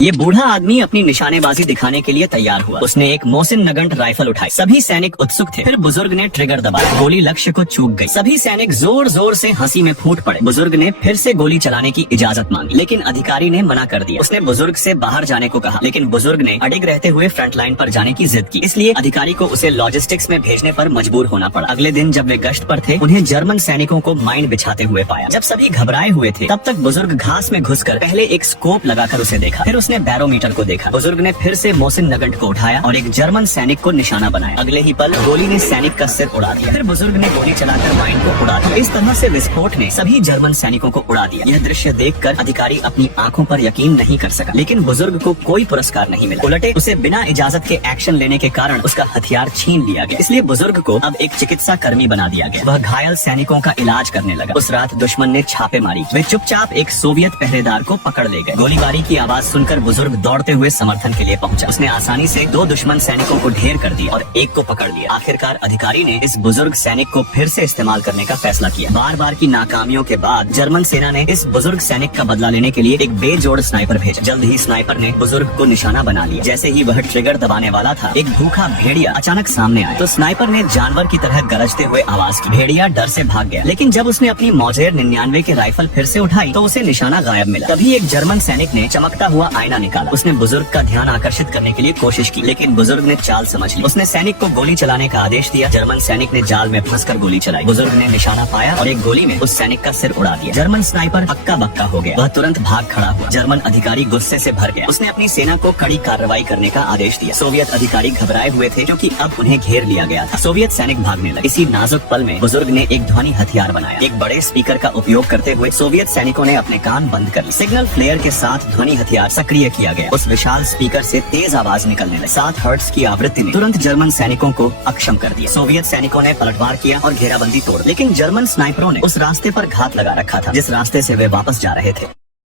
ये बूढ़ा आदमी अपनी निशानेबाजी दिखाने के लिए तैयार हुआ। उसने एक मोहसिन नगंट राइफल उठाई। सभी सैनिक उत्सुक थे। फिर बुजुर्ग ने ट्रिगर दबाया। गोली लक्ष्य को चूक गई। सभी सैनिक जोर जोर से हंसी में फूट पड़े। बुजुर्ग ने फिर से गोली चलाने की इजाजत मांगी, लेकिन अधिकारी ने मना कर दिया। उसने बुजुर्ग से बाहर जाने को कहा, लेकिन बुजुर्ग ने अडिग रहते हुए फ्रंट लाइन पर जाने की जिद की। इसलिए अधिकारी को उसे लॉजिस्टिक्स में भेजने पर मजबूर होना पड़ा। अगले दिन जब वे गश्त पर थे, उन्हें जर्मन सैनिकों को माइन बिछाते हुए पाया। जब सभी घबराए हुए थे, तब तक बुजुर्ग घास में घुसकर पहले एक स्कोप लगाकर उसे देखा। फिर उसने बैरोमीटर को देखा। बुजुर्ग ने फिर से मोहसिन नगंट को उठाया और एक जर्मन सैनिक को निशाना बनाया। अगले ही पल गोली ने सैनिक का सिर उड़ा दिया। फिर बुजुर्ग ने गोली चलाकर माइन को उड़ा दिया। इस तरह से विस्फोट ने सभी जर्मन सैनिकों को उड़ा दिया। यह दृश्य देखकर अधिकारी अपनी आंखों पर यकीन नहीं कर सका, लेकिन बुजुर्ग को कोई पुरस्कार नहीं मिला। उलटे उसे बिना इजाजत के एक्शन लेने के कारण उसका हथियार छीन लिया गया। इसलिए बुजुर्ग को अब एक चिकित्सा कर्मी बना दिया गया। वह घायल सैनिकों का इलाज करने लगा। उस रात दुश्मन ने छापेमारी की। वे चुपचाप एक सोवियत पहरेदार को पकड़ ले गए। गोलीबारी की आवाज सुनकर बुजुर्ग दौड़ते हुए समर्थन के लिए पहुंचा। उसने आसानी से 2 दुश्मन सैनिकों को ढेर कर दिया और एक को पकड़ लिया। आखिरकार अधिकारी ने इस बुजुर्ग सैनिक को फिर से इस्तेमाल करने का फैसला किया। बार बार की नाकामियों के बाद जर्मन सेना ने इस बुजुर्ग सैनिक का बदला लेने के लिए एक बेजोड़ स्नाइपर भेजा। जल्द ही स्नाइपर ने बुजुर्ग को निशाना बना लिया। जैसे ही वह ट्रिगर दबाने वाला था, एक भूखा भेड़िया अचानक सामने आया। तो स्नाइपर ने जानवर की तरह गरजते हुए आवाज की। भेड़िया डर से भाग गया, लेकिन जब उसने अपनी मौजेर 99 की राइफल फिर से उठाई तो उसे निशाना गायब मिला। तभी एक जर्मन सैनिक ने चमकता हुआ आईना निकाला। उसने बुजुर्ग का ध्यान आकर्षित करने के लिए कोशिश की, लेकिन बुजुर्ग ने चाल समझ ली। उसने सैनिक को गोली चलाने का आदेश दिया। जर्मन सैनिक ने जाल में फंसकर गोली चलाई। बुजुर्ग ने निशाना पाया और एक गोली में उस सैनिक का सिर उड़ा दिया। जर्मन स्नाइपर हक्का बक्का हो गया। वह तुरंत भाग खड़ा हुआ। जर्मन अधिकारी गुस्से से भर गया। उसने अपनी सेना को कड़ी कार्रवाई करने का आदेश दिया। सोवियत अधिकारी घबराए हुए थे, क्योंकि अब उन्हें घेर लिया गया था। सोवियत सैनिक भागने लगे। इसी नाजुक पल में बुजुर्ग ने एक ध्वनि हथियार बनाया। एक बड़े स्पीकर का उपयोग करते हुए सोवियत सैनिकों ने अपने कान बंद कर लिए। सिग्नल फ्लेयर के साथ ध्वनि हथियार सक्रिय किया गया। उस विशाल स्पीकर से तेज आवाज निकलने लगी। 7 हर्ट्ज की आवृत्ति ने तुरंत जर्मन सैनिकों को अक्षम कर दिया। सोवियत सैनिकों ने पलटवार किया और घेराबंदी तोड़, लेकिन जर्मन स्नाइपरों ने उस रास्ते पर घात लगा रखा था जिस रास्ते से वे वापस जा रहे थे।